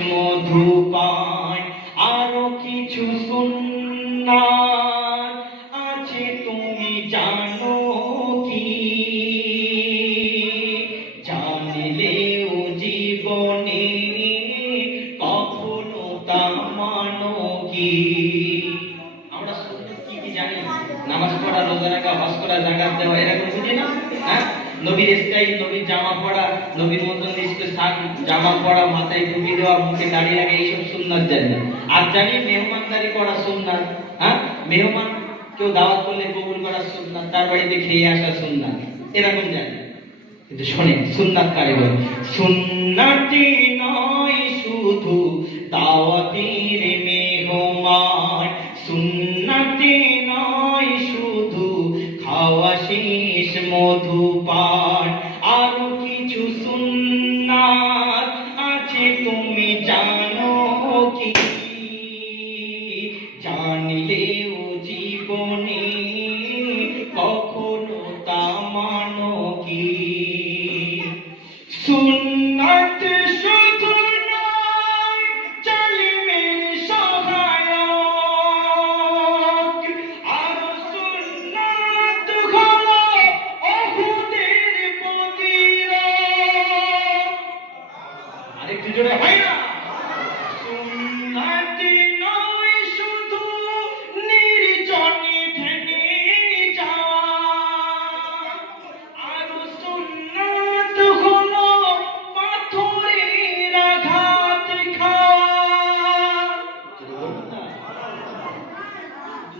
মধু পায় আরো কিছু সুন্নাত আছে তুমি জানো কি? জানলেও জীবনে কখনো তা মানো কি? আমরা সুন্নাত কি কি জানি? নামাজ পড়া, রোজা রাখা, হজ করা, যাকাত দেওয়া, এরকম বুঝি না? হ্যাঁ, নবীর স্টাইল, নবীর জামা পরা, নবীর মতন জামা পরা, মাথায় টুপি দেওয়া, মুখে দাড়ি রাখা, এইসব সুন্নাত জানি। আর জানি মেহমানদারি করা সুন্নাত। হ্যাঁ, মেহমান কেউ দাওয়াত করলে কবুল করা সুন্নাত, তার বাড়িতে খেয়ে আসা সুন্নাত, এরকম জানি। কিন্তু শোনেন সুন্নাত কারে বলে? সুন্নাতি নয় শুধু দাওয়াতের মেহমান, সুন্নাতি নয় শুধু খাওয়া শেষ মধুপান, আরো কিছু সুন্নাত আছে তুমি জানো কি? জানলেও জীবনে কখনো তা মানো কি? সুন্নাত শুধু নয় জালিমের সহায়ক, আর সুন্নাত হলো উহুদের প্রতিরোধ। আরেকটু জোরে হয় না? সুন্নাত নয় শুধু নির্জনে থেমে যাওয়া, আর সুন্নাত হলো পাথরের আঘাত খাওয়া।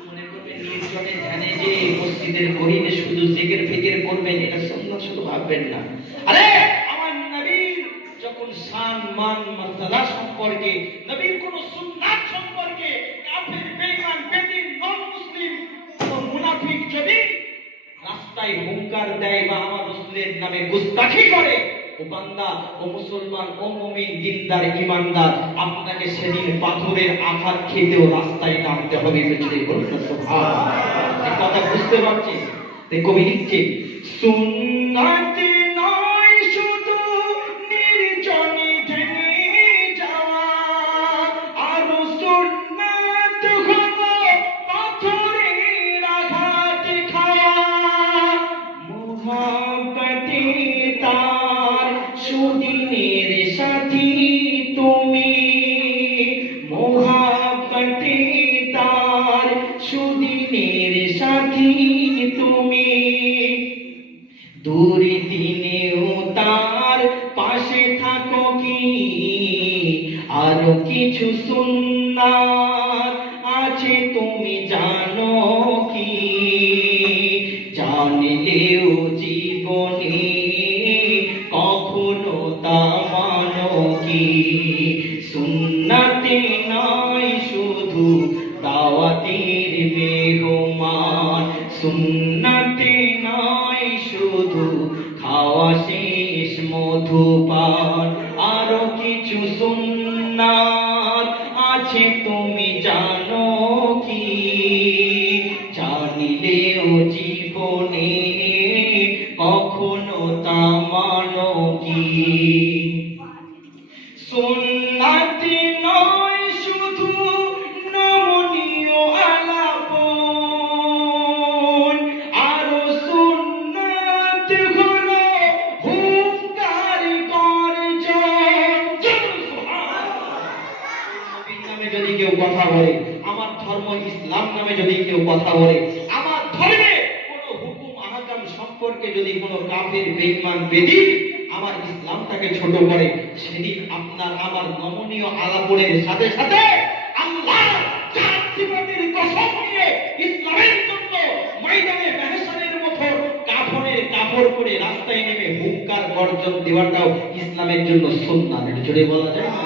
মনে করবেন নির্জনে ধ্যানে যে মসজিদের গহীনে শুধু জিকির ফিকির করবেন, এটা সুন্নাত শুধু ভাববেন না। আরে আমার নবীর যখন শান মান মাসালা সম্পর্কে, নবীর কোন সুন্নাত সম্পর্কে কাফির, বেঈমান, বেদিন, নন মুসলিম ও মুনাফিক যদি রাস্তায় হুঙ্কার দেয় বা আমার রাসূলের নামে গুস্তাখি করে, ও বান্দা, ও মুসলমান, ও মুমিন, দিনদার, ঈমানদার, আপনাকে সেদিন পাথরের আঘাত খেতেও রাস্তায় নামতে হবে। বুঝতে বলুন সুবহানাল্লাহ। এই কথা বুঝতে পারছি? তাই কবি লিখছে, সুন্নাত নয় শুধু নির্জনে থেমে যাওয়া, আর সুন্নাত হলো পাথরের আঘাত খাওয়া। মুহাব্বতে তার সুদিনের সাথী তুমি, মুহাব্বতে তার সুদিনের সাথী তুমি, দুর্দিনেও তার পাশে থাকো কি? আরো কিছু সুন্নাত আছে তুমি জানো কি? জানলেও জীবনে কখনো তা মানো কি? সুন্নাতে নয় শুধু দাওয়াতের মেহমান, সুন্নাতে নয় শুধু খাওয়া শেষ মধুপান, আরো কিছু সুন্নাত আছে তুমি জানো কি? জানিলেও জীবনে কখনো তা মানো কি? সুন্নাত নয় শুধু নমনীয় আলাপন, আরো সুন্নাত হলো হুঙ্কার গর্জন। নবীর নামে যদি কেউ কথা বলে, আমার ধর্ম ইসলাম নামে যদি কেউ কথা বলে, আমার ধর্মে কোনো হুকুম আহকাম সম্পর্কে যদি কোনো কাফির, বেঈমান, বেদীন আমার ইসলামটাকে ছোট করে, সেদিন আপনার আমার নমনীয় আলাপনের সাথে সাথে আল্লাহ জাতিবাদের কসম নিয়ে ইসলামের জন্য ময়দানে মেহসানের মতো কাফনের কাপড় পরে রাস্তায় নেমে হুঙ্কার গর্জন দেওয়াটাও ইসলামের জন্য সুন্নাত। এটা জোরে বলা যায় না?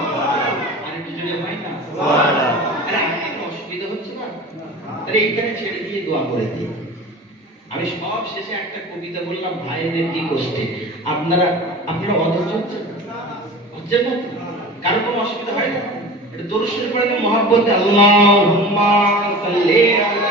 আর একটু জোরে হয় না? সুবহানাল্লাহ। আরে আপনি কোনো অসুবিধা হচ্ছে না? আরে এইখানে ছেড়ে দিয়ে দোয়া করে দিই। আমি সব শেষে একটা কবিতা বললাম ভাইদের কি কষ্টে, আপনারা অধৈর্য হচ্ছেন না? কারো কোনো অসুবিধা হয় না? এটা দরুদ শরীফ পড়ে মহব্বতে আল্লাহুম্মা সাল্লি আলা